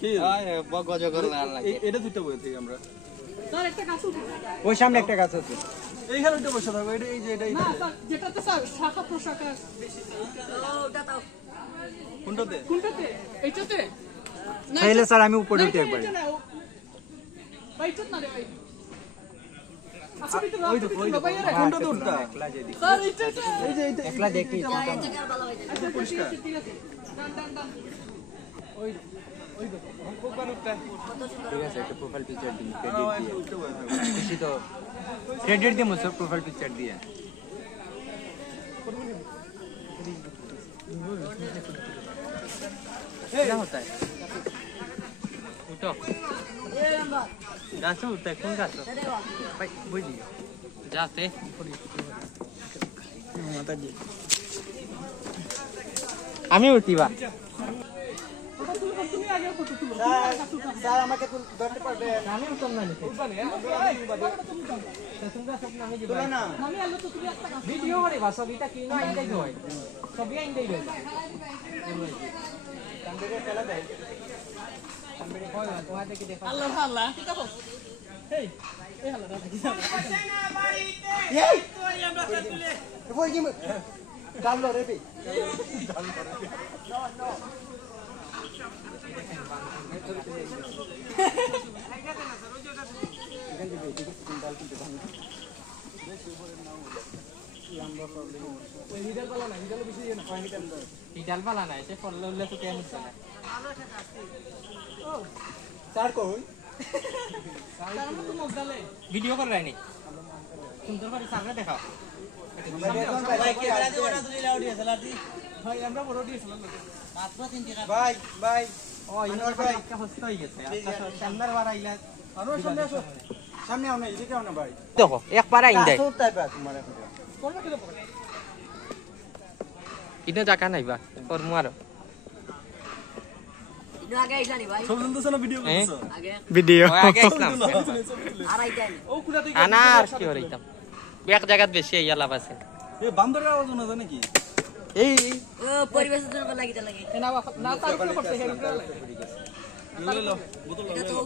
কি বগজ করে লাল লাগে এটা দুটো বই থেকে আমরা স্যার একটা গাছ উঠে ওই সামনে একটা গাছ আছে এইখানে ওইটা বসে থাকো এটা এই যে এটা না স্যার যেটাতে স্যার শাখা প্রশাখা বেশি ওটা দাও কোনটাতে কোনটাতে এইটাতে তাহলে স্যার আমি উপরে উঠে একবার বাইচত না রে ভাই আচ্ছা ভিতরে ওই দেখো ওই কোনটা দূরটা স্যার এইটা এই যে এইটা একলা দেখি আচ্ছা পরিষ্কার ঠিক আছে ডান ডান ডান ওই ওই দেখো কোনটা ঠিক আছে একটা প্রোফাইল পিকচার দিন উঠতে বই থাকো খুশি তো ক্রেডিট দিমু সব প্রোফাইল পিকচার দিয়ে क्या होता है उठो गाछ उठता है कौन गाछ भाई बुझी जाते माता जी আমি উঠিবা তুমি আগে ফটো তুলো স্যার আমাকে ধরতে পারবে আমি উঠতাম না না আমি আলো তো তুমি একটা গাছ ভিডিও করে বা ছবিটা কি না আইন্দাই হয় ছবি আইন্দাই হয় কান্দরে চলা দেয় কান্দরে কই ওয়া দেখি দেখো আল্লাহ আল্লাহ কি দেখো এই এই হালা দেখি না বাড়িতে এই তোই আমরা তুলে কই কি ডাললো রে বে নো হিডাল বালা নাই সে ফল উল্লে তো কেন হচ্ছে না ও স্যার কই তার মতো মুখ ডালে ভিডিও করে রাইনি সুন্দর করে সামনে দেখাও ভাই ক্যামেরা দিয়ে ওটা তুলি লাউড দিয়ে সালাতি ভাই আমরা বড় দিয়ে সালাম মাত্র 3 টাকা ভাই ভাই ও ইনোর ভাই একটা হস্ত হয়ে গেছে আচ্ছা সামনের বার আইলা আরো সামনে আসো সামনে আও না এদিকে আও না ভাই দেখো একবার আইন্দাই টাইপ আছে তোমার এখন কোন না কি দেবো ইনো জায়গা নাইবা করমু আরো ইনো আগে আইছানি ভাই সব জানতেছ না ভিডিও করতেছ আগে ভিডিও আগে ইসলাম আর আইতানি ও কুলা থেকে আনার কি হইতাম এক জায়গাত বেশি আইয়া লাভ আছে এ বান্দর আওয়াজ না জানে কি এই ও পরিবেশের জন্য লাগি না তার উপরে করতে হেল্প করে লো লো বোতল এটা তো